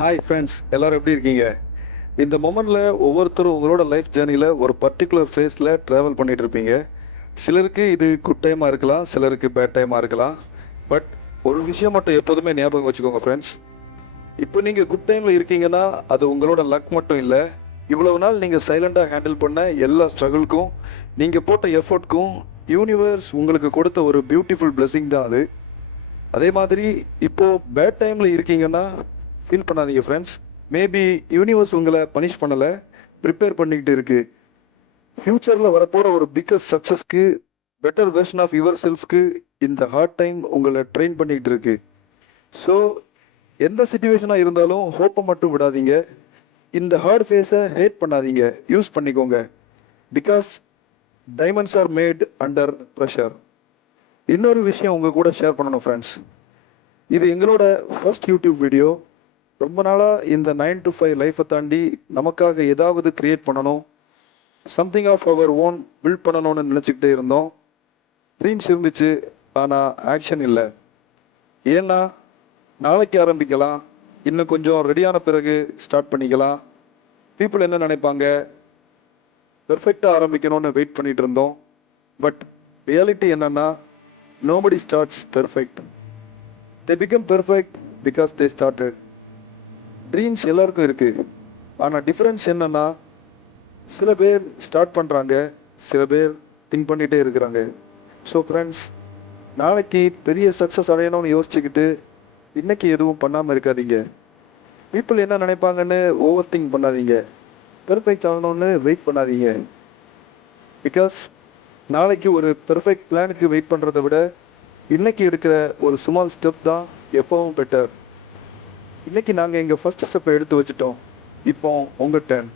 Hi friends, எல்லாரும் எப்படி இருக்கீங்க? இந்த மொமெண்ட்ல ஒவ்வொருத்தரும் உங்களோட லைஃப் ஜேர்னியில் ஒரு பர்டிகுலர் ஃபேஸில் ட்ராவல் பண்ணிட்டு இருப்பீங்க. சிலருக்கு இது குட் டைமாக இருக்கலாம், சிலருக்கு பேட் டைமாக இருக்கலாம். பட் ஒரு விஷயம் மட்டும் எப்போதுமே ஞாபகம் வச்சுக்கோங்க ஃப்ரெண்ட்ஸ். இப்போ நீங்கள் குட் டைமில் இருக்கீங்கன்னா அது உங்களோட லக் மட்டும் இல்லை. இவ்வளவு நாள் நீங்கள் சைலண்டாக ஹேண்டில் பண்ண எல்லா ஸ்ட்ரகிள்க்கும், நீங்கள் போட்ட எஃபர்ட்க்கும் யூனிவர்ஸ் உங்களுக்கு கொடுத்த ஒரு பியூட்டிஃபுல் blessing தான் அது. அதே மாதிரி இப்போது பேட் டைமில் இருக்கீங்கன்னா ஃபீல் பண்ணாதீங்க ஃப்ரெண்ட்ஸ். மேபி யூனிவர்ஸ் உங்களை பனிஷ் பண்ணலை, ப்ரிப்பேர் பண்ணிக்கிட்டு இருக்கு. ஃப்யூச்சரில் வரப்போகிற ஒரு பிக்கஸ்ட் சக்ஸஸ்க்கு, பெட்டர் வெர்ஷன் ஆஃப் யுவர் செல்ஃப்க்கு இந்த ஹார்ட் டைம் உங்களை ட்ரெயின் பண்ணிக்கிட்டு இருக்கு. ஸோ எந்த சுச்சுவேஷனாக இருந்தாலும் ஹோப்பை மட்டும் விடாதீங்க. இந்த ஹார்ட் ஃபேஸை ஹேட் பண்ணாதீங்க, யூஸ் பண்ணிக்கோங்க. Because diamonds R mat under pressure. இன்னொரு விஷயம் உங்கள் கூட ஷேர் பண்ணணும் ஃப்ரெண்ட்ஸ். இது எங்களோட ஃபர்ஸ்ட் யூடியூப் வீடியோ. ரொம்ப நாளாக இந்த 9 to 5 லைஃப்பை தாண்டி நமக்காக ஏதாவது கிரியேட் பண்ணணும், something of our own build பண்ணணும்னு நினச்சிக்கிட்டே இருந்தோம். ட்ரீம்ஸ் இருந்துச்சு, ஆனால் ஆக்ஷன் இல்லை. ஏன்னா நாளைக்கு ஆரம்பிக்கலாம், இன்னும் கொஞ்சம் ரெடியான பிறகு ஸ்டார்ட் பண்ணிக்கலாம். பீப்புள் என்ன நினைப்பாங்க, பெர்ஃபெக்டாக ஆரம்பிக்கணும்னு வெயிட் பண்ணிட்டு இருந்தோம். பட் ரியாலிட்டி என்னன்னா, nobody starts perfect, they become perfect because they started. Dreams எல்லாருக்கும் இருக்குது, ஆனால் டிஃப்ரென்ஸ் என்னென்னா, சில பேர் ஸ்டார்ட் பண்ணுறாங்க, சில பேர் திங்க் பண்ணிகிட்டே இருக்கிறாங்க. ஸோ ஃப்ரெண்ட்ஸ், நாளைக்கு பெரிய சக்ஸஸ் அடையணும்னு யோசிச்சுக்கிட்டு இன்றைக்கி எதுவும் பண்ணாமல் இருக்காதீங்க. பீப்புள் என்ன நினைப்பாங்கன்னு ஓவர் திங்க் பண்ணாதீங்க, பெர்ஃபெக்ட் ஆகணும்னு வெயிட் பண்ணாதீங்க. பிகாஸ் நாளைக்கு ஒரு பெர்ஃபெக்ட் பிளானுக்கு வெயிட் பண்ணுறதை விட இன்றைக்கி எடுக்கிற ஒரு ஸ்மால் ஸ்டெப் தான் எப்போவும் பெட்டர். இன்றைக்கி நாங்கள் எங்கள் ஃபர்ஸ்ட் ஸ்டெப்பை எடுத்து வச்சுட்டோம். இப்போ உங்கள் டர்ன்.